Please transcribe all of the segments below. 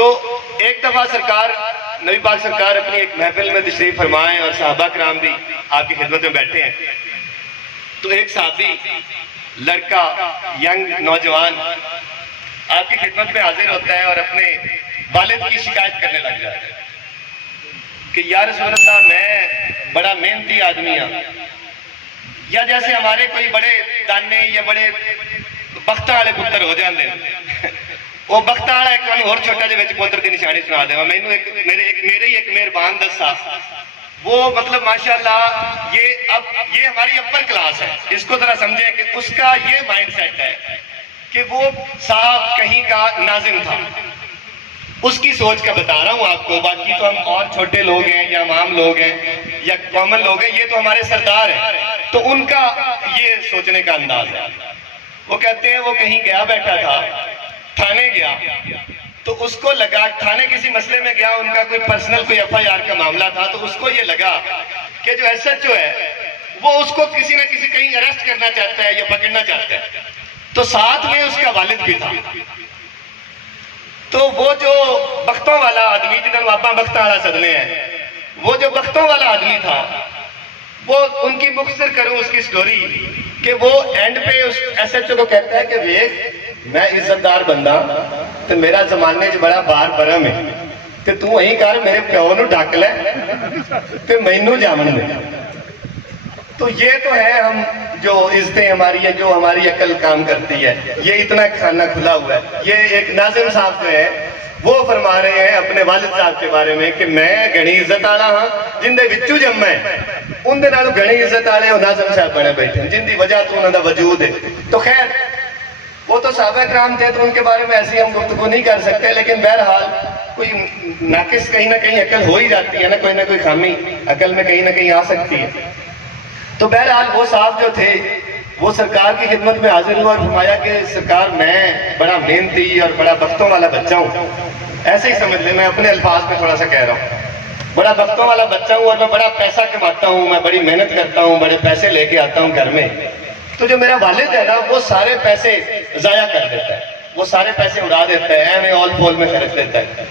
تو ایک دفعہ سرکار نبی پاک سرکار اپنی ایک محفل میں تشریف فرمائیں اور صحابہ کرام بھی آپ کی خدمت میں بیٹھے ہیں، تو ایک صحابی لڑکا ینگ نوجوان آپ کی خدمت میں حاضر ہوتا ہے اور اپنے والد کی شکایت کرنے لگ جاتا ہے کہ یا رسول اللہ میں بڑا محنتی آدمی ہوں، یا جیسے ہمارے کوئی بڑے دانے یا بڑے بختہ والے پتر ہو جاندے وہ بختہ والا ایک اور چھوٹا جہے پتر کی نشانی سنا دے میرے ہی ایک مہربان دسا وہ مطلب ماشاءاللہ یہ ہماری اپر کلاس ہے، اس کو ذرا سمجھیں کہ اس کا یہ مائنڈ سیٹ ہے کہ وہ صاحب کہیں کا ناظم تھا، اس کی سوچ کا بتا رہا ہوں آپ کو، باقی تو ہم اور چھوٹے لوگ ہیں یا عام لوگ ہیں یا کامن لوگ ہیں، یہ تو ہمارے سردار ہیں، تو ان کا یہ سوچنے کا انداز ہے۔ وہ کہتے ہیں وہ کہیں گیا بیٹھا تھا، تھانے گیا تو اس کو لگا، تھانے کسی مسئلے میں گیا، ان کا کوئی پرسنل کوئی ایف آئی آر کا معاملہ تھا، تو اس کو یہ لگا کہ جو ایس ایچ او ہے وہ اس کو کسی نہ کسی کہیں اریسٹ کرنا چاہتا ہے یا پکڑنا چاہتا ہے، تو ساتھ میں اس کا والد بھی تھا۔ تو وہ جو بختوں والا آدمی جنہوں آپ بختہ والا سدنے ہیں، وہ جو بختوں والا آدمی تھا وہ ان کی مختصر کروں اس کی سٹوری کہ وہ اینڈ پہ اس ایس ایچ او کو کہتا ہے کہ ویک میں عزت دار بندہ تو میرا زمانے چ بڑا بار برم ہے کہ تو وہیں کر میرے پیو نو ڈک لے تو مینوں جامن دے۔ تو یہ تو ہے ہم جو عزتیں ہماری ہے، جو ہماری عقل کام کرتی ہے، یہ اتنا کھانا کھلا ہوا ہے۔ یہ ایک ناظم صاحب جو ہے وہ فرما رہے ہیں اپنے والد صاحب کے بارے میں کہ میں گھنی عزت والا ہاں، جن دے وچوں جمع ہے ان دے نالوں گھنی عزت والے اور ناظم صاحب بنے بیٹھے ہیں جن دی وجہ تو انہوں دا وجود ہے۔ تو خیر وہ تو صحابہ کرام تھے تو ان کے بارے میں ایسی ہم گفتگو نہیں کر سکتے، لیکن بہرحال کوئی ناقص کہیں نہ کہیں عقل ہو ہی جاتی ہے نہ کوئی خامی عقل میں کہیں نہ کہیں آ سکتی ہے۔ تو بہرحال وہ صاحب جو تھے وہ سرکار کی خدمت میں حاضر ہوا اور فرمایا کہ سرکار میں بڑا محنتی اور بڑا بختوں والا بچہ ہوں، ایسے ہی سمجھ لیں، میں اپنے الفاظ میں تھوڑا سا کہہ رہا ہوں، بڑا بختوں والا بچہ ہوں اور میں بڑا پیسہ کماتا ہوں، میں بڑی محنت کرتا ہوں، بڑے پیسے لے کے آتا ہوں گھر میں۔ تو جو میرا والد ہے نا وہ سارے پیسے ضائع کر دیتا ہے، وہ سارے پیسے اڑا دیتا ہے، ایویں آل پول میں خرچ دیتا ہے۔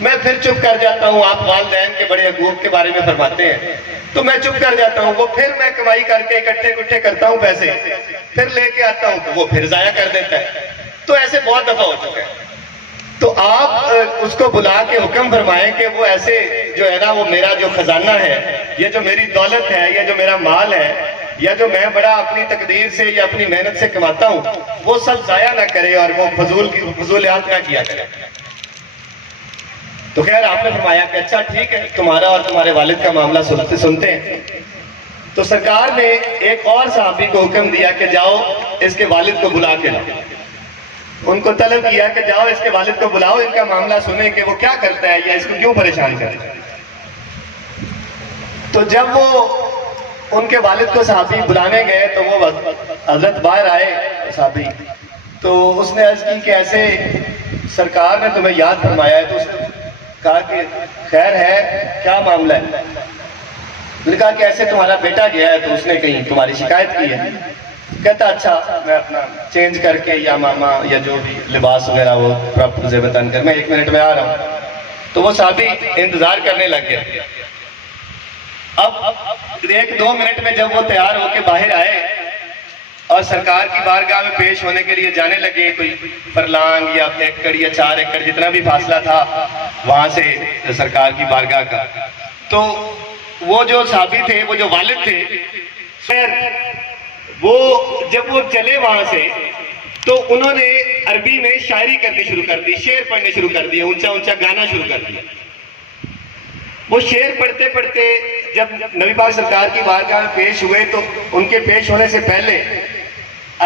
میں پھر چپ کر جاتا ہوں، آپ والدین کے بڑے حقوق کے بارے میں فرماتے ہیں، تو میں چپ کر جاتا ہوں، وہ پھر میں کمائی کر کے اکٹھے کرتا ہوں پیسے، پھر لے کے آتا ہوں تو وہ پھر ضائع کر دیتا ہے۔ تو ایسے بہت دفعہ ہو چکا ہے۔ تو آپ اس کو بلا کے حکم فرمائیں کہ وہ ایسے جو ہے نا وہ میرا جو خزانہ ہے، یہ جو میری دولت ہے، یہ جو میرا مال ہے، یا جو میں بڑا اپنی تقدیر سے یا اپنی محنت سے کماتا ہوں، وہ سب ضائع نہ کرے اور وہ فضولیات نہ کیا کرے۔ تو خیر آپ نے فرمایا کہ اچھا ٹھیک ہے، تمہارا اور تمہارے والد کا معاملہ سنتے ہیں۔ تو سرکار نے ایک اور صحابی کو حکم دیا کہ جاؤ اس کے والد کو بلا کے لاؤ، ان کو طلب کیا کہ جاؤ اس کے والد کو بلاؤ، ان کا معاملہ سنیں کہ وہ کیا کرتا ہے یا اس کو کیوں پریشان کرتا ہے۔ تو جب وہ ان کے والد کو صحابی بلانے گئے تو وہ حضرت باہر آئے صحابی، تو اس نے عرض کی کہ ایسے سرکار نے تمہیں یاد فرمایا ہے، تو اس نے کہا کہ خیر ہے، کیا معاملہ ہے؟ اس نے کہا کہ ایسے تمہارا بیٹا گیا ہے تو اس نے کہیں تمہاری شکایت کی ہے۔ کہتا اچھا میں اپنا چینج کر کے یا ماما یا جو بھی لباس وغیرہ وہ پراپر سے بتن کر میں 1 منٹ میں آ رہا ہوں۔ تو وہ صحابی انتظار کرنے لگ گئے۔ اب 1-2 منٹ میں جب وہ تیار ہو کے باہر آئے اور سرکار کی بارگاہ میں پیش ہونے کے لیے جانے لگے، کوئی فرلانگ یا 1 ایکڑ یا 4 ایکڑ جتنا بھی فاصلہ تھا وہاں سے سرکار کی بارگاہ کا، تو وہ جو صحابی تھے، وہ جو والد تھے، خیر وہ جب وہ چلے وہاں سے تو انہوں نے عربی میں شاعری کرنی شروع کر دی، شعر پڑھنے شروع کر دیے، اونچا اونچا گانا شروع کر دیا۔ وہ شعر پڑھتے پڑھتے جب نبی پاک سرکار کی بارگاہ میں پیش ہوئے تو ان کے پیش ہونے سے پہلے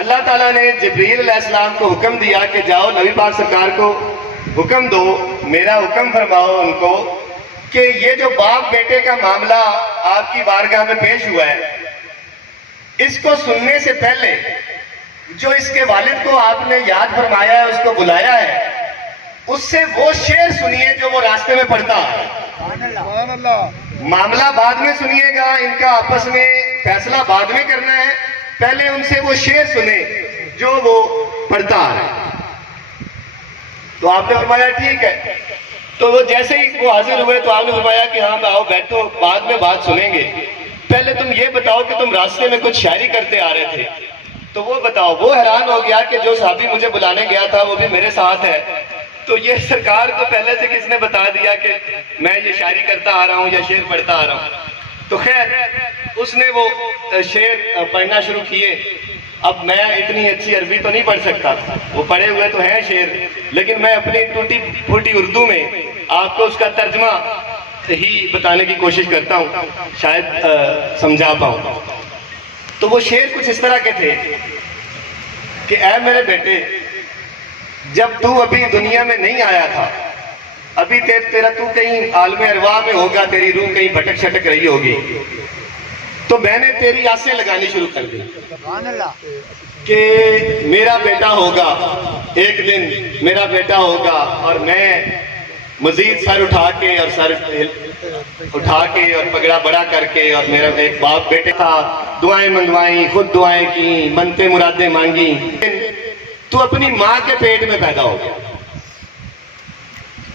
اللہ تعالیٰ نے جبریل علیہ السلام کو حکم دیا کہ جاؤ نبی پاک سرکار کو حکم دو، میرا حکم فرماؤ ان کو کہ یہ جو باپ بیٹے کا معاملہ آپ کی بارگاہ میں پیش ہوا ہے، اس کو سننے سے پہلے جو اس کے والد کو آپ نے یاد فرمایا ہے، اس کو بلایا ہے، اس سے وہ شعر سنیے جو وہ راستے میں پڑھتا ہے۔ معاملہ بعد میں سنیے گا، ان کا آپس میں فیصلہ بعد میں کرنا ہے، پہلے ان سے وہ شعر سنیں جو وہ پڑھتا ہے۔ تو آپ نے فرمایا ٹھیک ہے. تو وہ جیسے ہی وہ حاضر ہوئے تو آپ نے فرمایا کہ ہاں آؤ بیٹھو، بعد میں بات سنیں گے، پہلے تم یہ بتاؤ کہ تم راستے میں کچھ شاعری کرتے آ رہے تھے تو وہ بتاؤ. وہ حیران ہو گیا کہ جو صحابی مجھے بلانے گیا تھا وہ بھی میرے ساتھ ہے، تو یہ سرکار کو پہلے سے کس نے بتا دیا کہ میں یہ شاعری کرتا آ رہا ہوں یا شعر پڑھتا آ رہا ہوں. تو خیر اس نے وہ شعر پڑھنا شروع کیے. اب میں اتنی اچھی عربی تو نہیں پڑھ سکتا، وہ پڑھے ہوئے تو ہیں شعر، لیکن میں اپنی ٹوٹی پھوٹی اردو میں آپ کو اس کا ترجمہ ہی بتانے کی کوشش کرتا ہوں، شاید سمجھا پاؤں. تو وہ شعر کچھ اس طرح کے تھے کہ اے میرے بیٹے، جب تو ابھی دنیا میں نہیں آیا تھا، ابھی تو کہیں عالم ارواح میں ہوگا، تیری روح کہیں بھٹک شٹک رہی ہوگی، تو میں نے تیری آسیں لگانی شروع کر دی کہ میرا بیٹا ہوگا، ایک دن میرا بیٹا ہوگا اور میں مزید سر اٹھا کے اور پگڑا بڑا کر کے، اور میرا ایک باپ بیٹے تھا، دعائیں منگوائیں، خود دعائیں کی، منتے مرادیں مانگی. تو اپنی ماں کے پیٹ میں پیدا ہو گیا.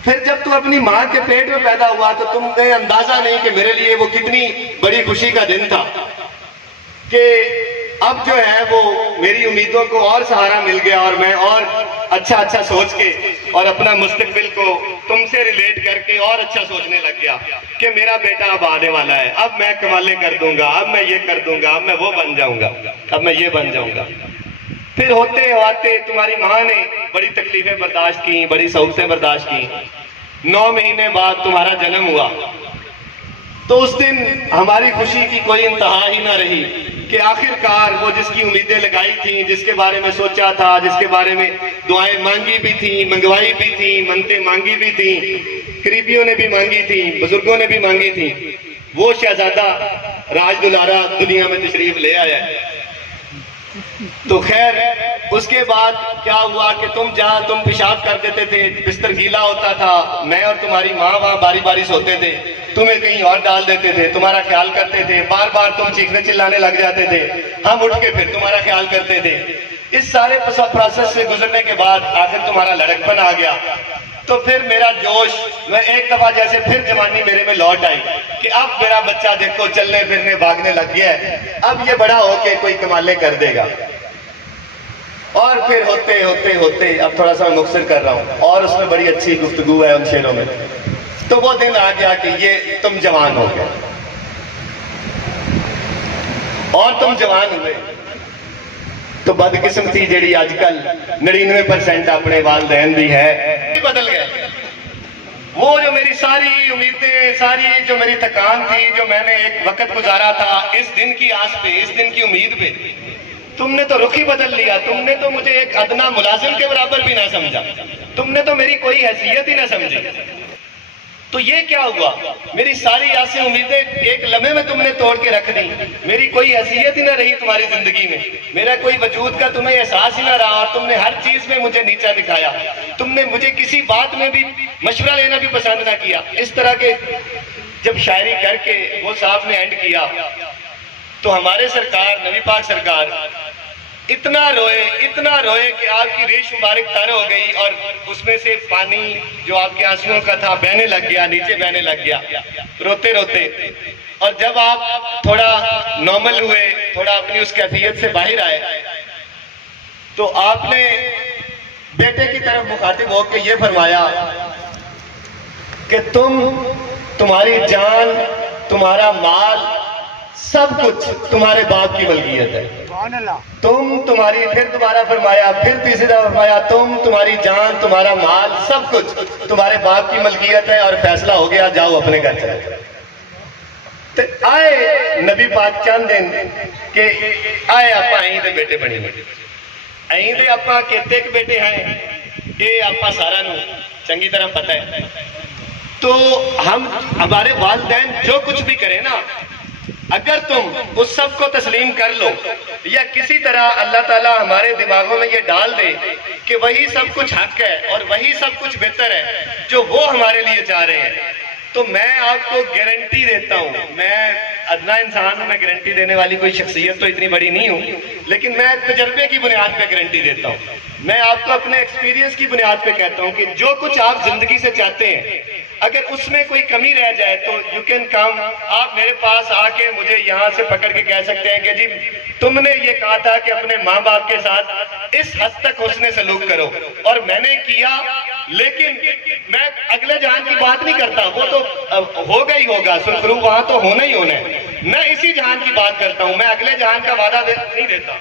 پھر جب تو اپنی ماں کے پیٹ میں پیدا ہوا تو تم نے اندازہ نہیں کہ میرے لیے وہ کتنی بڑی خوشی کا دن تھا کہ اب جو ہے وہ میری امیدوں کو اور سہارا مل گیا، اور میں اور اچھا سوچ کے اور اپنا مستقبل کو تم سے ریلیٹ کر کے اور اچھا سوچنے لگ گیا کہ میرا بیٹا اب آنے والا ہے، اب میں کمالیں کر دوں گا، اب میں یہ کر دوں گا، اب میں وہ بن جاؤں گا، اب میں یہ بن جاؤں گا. پھر ہوتے تمہاری ماں نے بڑی تکلیفیں برداشت کی، بڑی سہولتیں برداشت کی. 9 مہینے بعد تمہارا جنم ہوا. تو اس دن ہماری خوشی کی کوئی انتہا ہی نہ رہی کہ آخرکار وہ جس کی امیدیں لگائی تھیں، جس کے بارے میں سوچا تھا، جس کے بارے میں دعائیں مانگی بھی تھیں، منگوائی بھی تھیں، منتیں مانگی بھی تھیں، قریبیوں نے بھی مانگی تھیں، بزرگوں نے بھی مانگی تھیں، وہ شہزادہ راج دلارا دنیا میں تشریف لے آیا ہے. تو خیر اس کے بعد کیا ہوا کہ جہاں تم پیشاب کر دیتے تھے، بستر گیلا ہوتا تھا، میں اور تمہاری ماں وہاں باری باری سوتے تھے، تمہیں کہیں اور ڈال دیتے تھے، تمہارا خیال کرتے تھے، بار بار تم چیخنے چلانے لگ جاتے تھے، ہم اٹھ کے پھر تمہارا خیال کرتے تھے. اس سارے پروسیس سے گزرنے کے بعد آخر تمہارا لڑکپن آ گیا. تو پھر میرا جوش، میں ایک دفعہ جیسے پھر جوانی میرے میں لوٹ آئی کہ اب میرا بچہ دیکھو چلنے پھرنے بھاگنے لگ گیا ہے، اب یہ بڑا ہو کے کوئی کمالیں کر دے گا. اور پھر ہوتے اب تھوڑا سا میں مختصر کر رہا ہوں، اور اس میں بڑی اچھی گفتگو ہے ان شعروں میں. تو وہ دن آ گیا کہ یہ تم جوان ہو گئے اور تم جوان ہوئے. تو بدقسمتی جیڑی آج کل 99% اپنے والدین بھی ہے بدل گئے. وہ جو میری ساری امیدیں، ساری جو میری تھکان تھی، جو میں نے ایک وقت گزارا تھا اس دن کی آس پہ، اس دن کی امید پہ، تم نے تو رخ ہی بدل لیا. تم نے تو مجھے ایک ادنا ملازم کے برابر بھی نہ سمجھا، تم نے تو میری کوئی حیثیت ہی نہ سمجھی. تو یہ کیا ہوا؟ میری ساری آسیں امیدیں ایک لمحے میں تم نے توڑ کے رکھ دی. میری کوئی حیثیت ہی نہ رہی تمہاری زندگی میں، میرا کوئی وجود کا تمہیں احساس ہی نہ رہا، اور تم نے ہر چیز میں مجھے نیچا دکھایا. تم نے مجھے کسی بات میں بھی مشورہ لینا بھی پسند نہ کیا. اس طرح کے جب شاعری کر کے وہ صاحب نے اینڈ کیا تو ہمارے سرکار، نبی پاک سرکار اتنا روئے کہ آپ کی ریش مبارک تر ہو گئی، اور اس میں سے پانی جو آپ کے آنسوؤں کا تھا بہنے لگ گیا، نیچے بہنے لگ گیا روتے. اور جب آپ تھوڑا نارمل ہوئے، تھوڑا اپنی اس کیفیت سے باہر آئے، تو آپ نے بیٹے کی طرف مخاطب ہو کے یہ فرمایا کہ تمہاری جان، تمہارا مال، سب کچھ تمہارے باپ کی ملکیت ہے. پھر دوبارہ فرمایا، پھر تیسری دفعہ فرمایا، تمہاری جان، تمہارا مال، سب کچھ تمہارے باپ کی ملکیت ہے، اور فیصلہ ہو گیا، جاؤ اپنے گھر چلے. تو آئے نبی پاک چند دن کہ آئے آپ دے بیٹے بنی دے آپ کہتے کہ بیٹے ہیں، یہ آپ سارا نو چنگی طرح پتہ ہے. تو ہمارے والدین جو کچھ بھی کریں نا، اگر تم اس سب کو تسلیم کر لو، یا کسی طرح اللہ تعالیٰ ہمارے دماغوں میں یہ ڈال دے کہ وہی سب کچھ حق ہے اور وہی سب کچھ بہتر ہے جو وہ ہمارے لیے چاہ رہے ہیں، تو میں آپ کو گارنٹی دیتا ہوں، میں ادنا انسان ہوں, میں گارنٹی دینے والی کوئی شخصیت تو اتنی بڑی نہیں ہوں, لیکن میں تجربے کی بنیاد پہ گارنٹی دیتا ہوں. میں آپ کو اپنے ایکسپیرینس کی بنیاد پہ کہتا ہوں کہ جو کچھ آپ زندگی سے چاہتے ہیں اگر اس میں کوئی کمی رہ جائے تو یو کین کم, آپ میرے پاس آ کے مجھے یہاں سے پکڑ کے کہہ سکتے ہیں کہ جی تم نے یہ کہا تھا کہ اپنے ماں باپ کے ساتھ اس حد تک حسن سلوک کرو, اور میں نے کیا. لیکن میں اگلے جہان کی بات نہیں کرتا, وہ تو ہوگا ہی ہوگا, سرخرو وہاں تو ہونا ہی ہونا ہے. میں اسی جہان کی بات کرتا ہوں, میں اگلے جہان کا وعدہ نہیں دیتا.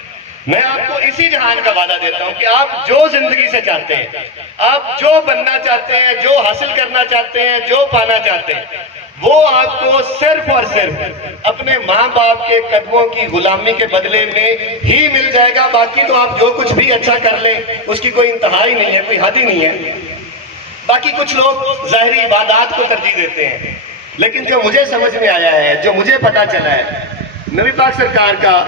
میں آپ کو اسی جہان کا وعدہ دیتا ہوں کہ آپ جو زندگی سے چاہتے ہیں, آپ جو بننا چاہتے ہیں, جو حاصل کرنا چاہتے ہیں, جو پانا چاہتے ہیں, وہ آپ کو صرف اور صرف اپنے ماں باپ کے قدموں کی غلامی کے بدلے میں ہی مل جائے گا. باقی تو آپ جو کچھ بھی اچھا کر لیں اس کی کوئی انتہا ہی نہیں ہے, کوئی حد ہی نہیں ہے. باقی کچھ لوگ ظاہری عبادات کو ترجیح دیتے ہیں, لیکن جو مجھے سمجھ میں آیا ہے, جو مجھے پتا چلا ہے, نبی پاک سرکار کا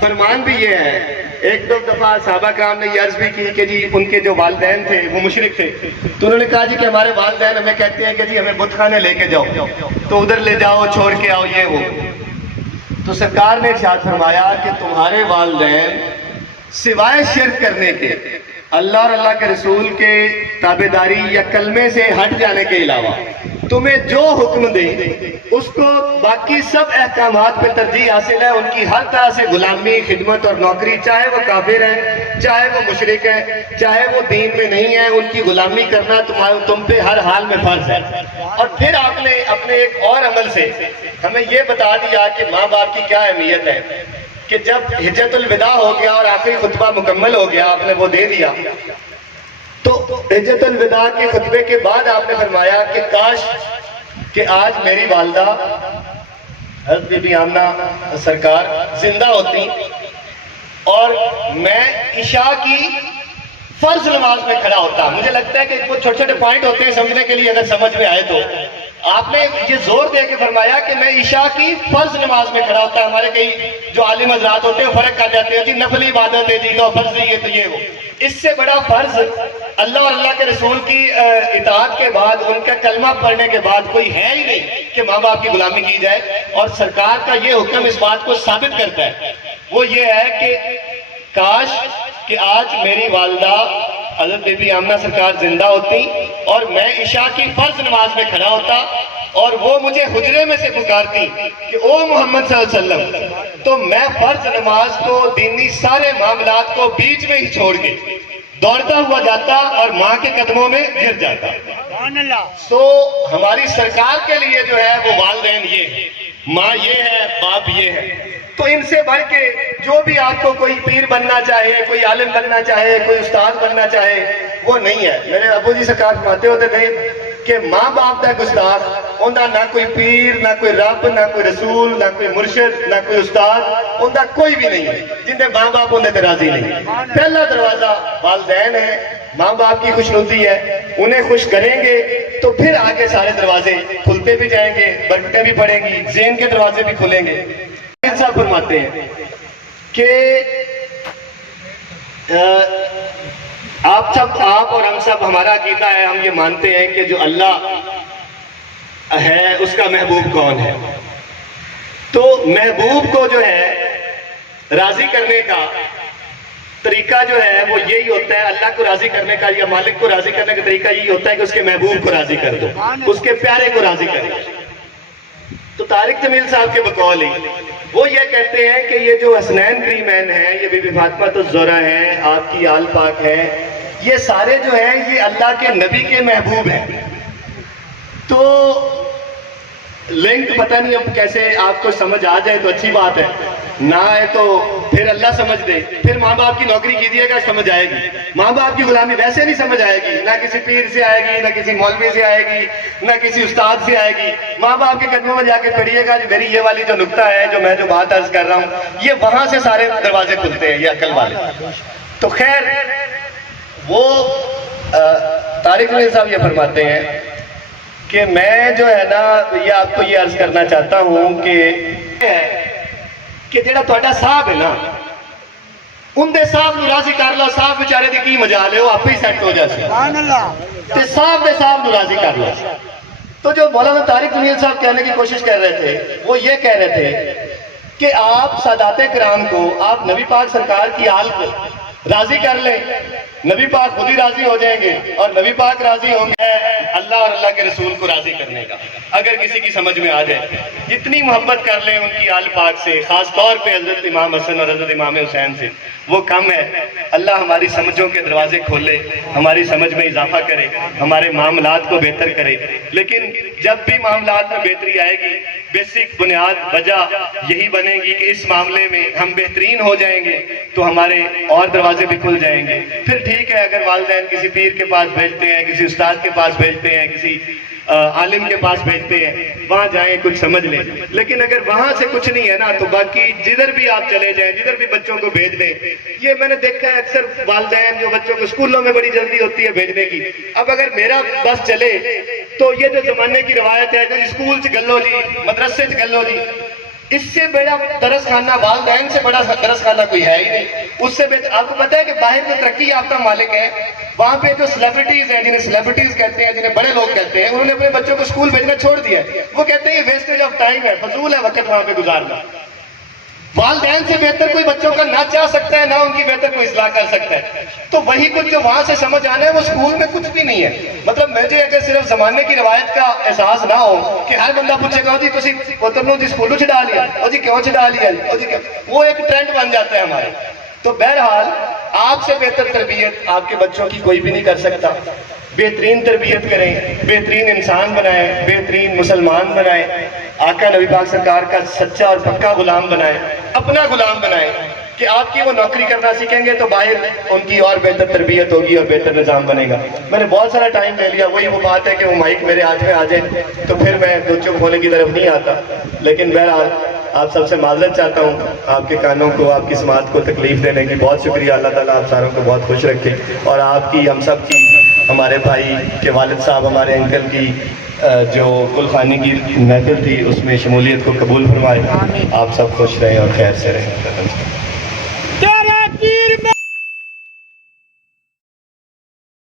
فرمان بھی یہ ہے. ایک دو دفعہ صحابہ کرام نے یہ عرض بھی کی کہ جی ان کے جو والدین تھے وہ مشرک تھے, تو انہوں نے کہا جی کہ ہمارے والدین ہمیں کہتے ہیں کہ جی ہمیں بت خانے لے کے جاؤ, تو ادھر لے جاؤ, چھوڑ کے آؤ, یہ وہ. تو سرکار نے ارشاد فرمایا کہ تمہارے والدین سوائے شرک کرنے کے, اللہ اور اللہ کے رسول کے تابعداری یا کلمے سے ہٹ جانے کے علاوہ تمہیں جو حکم دے اس کو باقی سب احکامات پہ ترجیح حاصل ہے. ان کی ہر طرح سے غلامی, خدمت اور نوکری, چاہے وہ کافر ہیں, چاہے وہ مشرک ہیں, چاہے وہ دین میں نہیں ہیں, ان کی غلامی کرنا تم پہ ہر حال میں فرض ہے. اور پھر آپ نے اپنے ایک اور عمل سے ہمیں یہ بتا دیا کہ ماں باپ کی کیا اہمیت ہے, کہ جب حجت الوداع ہو گیا اور آخری خطبہ مکمل ہو گیا, آپ نے وہ دے دیا, تو حجت الوداع کے خطبے کے بعد آپ نے فرمایا کہ کاش کہ آج میری والدہ حضرت بی بی آمنہ سرکار زندہ ہوتی اور میں عشاء کی فرض نماز میں کھڑا ہوتا. مجھے لگتا ہے کہ وہ چھوٹے چھوٹے پوائنٹ ہوتے ہیں سمجھنے کے لیے, اگر سمجھ میں آئے تو آپ نے یہ زور دے کے فرمایا کہ میں عشاء کی فرض نماز میں کھڑا ہوتا. ہمارے کئی جو عالم حضرات ہوتے ہیں فرق کر جاتے ہیں, جی نفلی عبادت ہے, جی تو فرض نہیں ہے, تو یہ وہ. اس سے بڑا فرض اللہ اور اللہ کے رسول کی اطاعت کے بعد, ان کا کلمہ پڑھنے کے بعد کوئی ہے ہی نہیں کہ ماں باپ کی غلامی کی جائے. اور سرکار کا یہ حکم اس بات کو ثابت کرتا ہے. وہ یہ ہے کہ کاش کہ آج میری والدہ حضرت بی بی آمنہ سرکار زندہ ہوتی اور میں عشاء کی فرض نماز میں کھڑا ہوتا اور وہ مجھے حجرے میں سے پکارتی کہ او محمد صلی اللہ علیہ وسلم, تو میں فرض نماز کو, دینی سارے معاملات کو بیچ میں ہی چھوڑ کے دوڑتا ہوا جاتا اور ماں کے قدموں میں گر جاتا. سو ہماری سرکار کے لیے جو ہے وہ والدین یہ ہے, ماں یہ ہے, باپ یہ ہے. تو ان سے بڑھ کے جو بھی آپ کو کوئی پیر بننا چاہے, کوئی عالم بننا چاہے, کوئی استاد بننا چاہے, وہ نہیں ہے. میرے ابو جی سرکار فرماتے ہوتے تھے کہ ماں باپ دا گستاخ اوندا نہ کوئی پیر, نہ کوئی رب, نہ کوئی رسول, نہ کوئی مرشد, نہ کوئی استاد, اوندا کوئی بھی نہیں ہے جن دے ماں باپ اندے تے راضی نہیں. پہلا دروازہ والدین ہے, ماں باپ کی خوشنودی ہے, انہیں خوش کریں گے تو پھر آگے سارے دروازے کھلتے بھی جائیں گے, برکتیں بھی پڑیں گی, ذہن کے دروازے بھی کھلیں گے. صاحب فرماتے ہیں کہ آپ اور ہم سب, ہمارا عقیدہ ہے, ہم یہ مانتے ہیں کہ جو اللہ ہے اس کا محبوب کون ہے. تو محبوب کو جو ہے راضی کرنے کا طریقہ جو ہے وہ یہی ہوتا ہے, اللہ کو راضی کرنے کا یا مالک کو راضی کرنے کا طریقہ یہی ہوتا ہے کہ اس کے محبوب کو راضی کر دو, اس کے پیارے کو راضی کر دو. تو طارق جمیل صاحب کے بقول ہی وہ یہ کہتے ہیں کہ یہ جو حسنین کریمین ہیں, یہ بی بی فاطمہ الزہرا ہیں, آپ کی آل پاک ہیں, یہ سارے جو ہیں یہ اللہ کے نبی کے محبوب ہیں. تو لنک پتہ نہیں اب کیسے آپ کو سمجھ آ جائے تو اچھی بات ہے, نہ آئے تو پھر اللہ سمجھ دے. پھر ماں باپ کی نوکری کیجیے گا, سمجھ آئے گی. ماں باپ کی غلامی ویسے نہیں سمجھ آئے گی, نہ کسی پیر سے آئے گی, نہ کسی مولوی سے آئے گی, نہ کسی استاد سے آئے گی. ماں باپ کے قدموں میں جا کے پڑھیے گا, میری یہ والی جو نکتہ ہے, جو میں جو بات عرض کر رہا ہوں, یہ وہاں سے سارے دروازے کھلتے ہیں, یہ عقل والے. تو خیر وہ طارق جمیل صاحب یہ فرماتے ہیں کہ میں جو ہے نا یہ آپ کو یہ عرض کرنا چاہتا ہوں کہ جڑا تہاڈا صاحب ہے نا, اندے صاحب نو راضی کر لو. صاحب بیچارے دی کی مجال ہے, وہ آپ ہی سیٹ ہو جائے. تے صاحب دے صاحب نو راضی کر لو. تو جو مولانا طارق جمیل صاحب کہنے کی کوشش کر رہے تھے وہ یہ کہہ رہے تھے کہ آپ سادات کرام کو، آپ نبی پاک سرکار کی آل کو راضی کر لیں، نبی پاک خود ہی راضی ہو جائیں گے، اور نبی پاک راضی ہوں گے اللہ اور اللہ کے رسول کو راضی کرنے کا، اگر کسی کی سمجھ میں آ جائے۔ جتنی محبت کر لیں ان کی آل پاک سے، خاص طور پہ حضرت امام حسن اور حضرت امام حسین سے، وہ کم ہے۔ اللہ ہماری سمجھوں کے دروازے کھولے، ہماری سمجھ میں اضافہ کرے، ہمارے معاملات کو بہتر کرے۔ لیکن جب بھی معاملات میں بہتری آئے گی، بیسک بنیاد وجہ یہی بنے گی کہ اس معاملے میں ہم بہترین ہو جائیں گے تو ہمارے اور دروازے بھی کھل جائیں گے۔ پھر ٹھیک ہے اگر والدین کسی پیر کے پاس بھیجتے ہیں، کسی استاد کے پاس بھیجتے ہیں، کسی عالم کے پاس بھیجتے ہیں، وہاں جائیں کچھ سمجھ لیں، لیکن اگر وہاں سے کچھ نہیں ہے نا تو باقی جدھر بھی آپ چلے جائیں، جدھر بھی بچوں کو بھیج دیں۔ یہ میں نے دیکھا ہے اکثر والدین جو بچوں کو اسکولوں میں بڑی جلدی ہوتی ہے بھیجنے کی، اب اگر میرا بس چلے تو یہ جو زمانے کی روایت ہے کہ اسکول سے گلو جی، مدرسے سے گلو جی، اس سے بڑا درس خانہ، والدین سے بڑا درس خانہ کوئی ہے ہی نہیں۔ اس سے آپ کو پتا ہے کہ باہر جو ترقی یافتہ مالک ہیں وہاں پہ جو سیلیبریٹیز ہیں، جنہیں سیلیبریٹیز کہتے ہیں، جنہیں بڑے لوگ کہتے ہیں، انہوں نے اپنے بچوں کو اسکول بھیجنا چھوڑ دیا ہے۔ وہ کہتے ہیں یہ ویسٹیج آف ٹائم ہے، فضول ہے وقت وہاں پہ گزارنا۔ والدین سے بہتر کوئی بچوں کا نہ چاہ سکتا ہے، نہ ان کی بہتر کوئی اصلاح کر سکتا ہے۔ تو وہی کچھ جو وہاں سے سمجھ آنا ہے وہ اسکول میں کچھ بھی نہیں ہے۔ مطلب مجھے اگر صرف زمانے کی روایت کا احساس نہ ہو کہ ہر بندہ پوچھے گا جی تسی پوتر نو جی اسکولوں چڑھا لیا، او جی کیوں چڑھا لیا، او جی وہ ایک ٹرینڈ بن جاتا ہے ہمارے۔ تو بہرحال آپ سے بہتر تربیت آپ کے بچوں کی کوئی بھی نہیں کر سکتا۔ بہترین تربیت کریں، بہترین انسان بنائیں، بہترین مسلمان بنائیں، آقا نبی پاک سرکار کا سچا اور پکا غلام بنائیں، اپنا غلام بنائیں کہ آپ کی وہ نوکری کرنا سیکھیں گے تو باہر ان کی اور بہتر تربیت ہوگی اور بہتر نظام بنے گا۔ میں نے بہت سارا ٹائم لے لیا، وہی وہ بات ہے کہ وہ مائک میرے ہاتھ میں آ جائے تو پھر میں دو چپ ہونے کی طرف نہیں آتا۔ لیکن بہرحال آپ سب سے معذرت چاہتا ہوں، آپ کے کانوں کو، آپ کی سماعت کو تکلیف دینے کی بہت شکریہ۔ اللہ تعالیٰ آپ ساروں کو بہت خوش رکھے، اور آپ کی، ہم سب کی، ہمارے بھائی کے والد صاحب، ہمارے انکل کی جو گلخانی کی محفل تھی اس میں شمولیت کو قبول فرمائے۔ آپ سب خوش رہیں اور خیر سے رہیں۔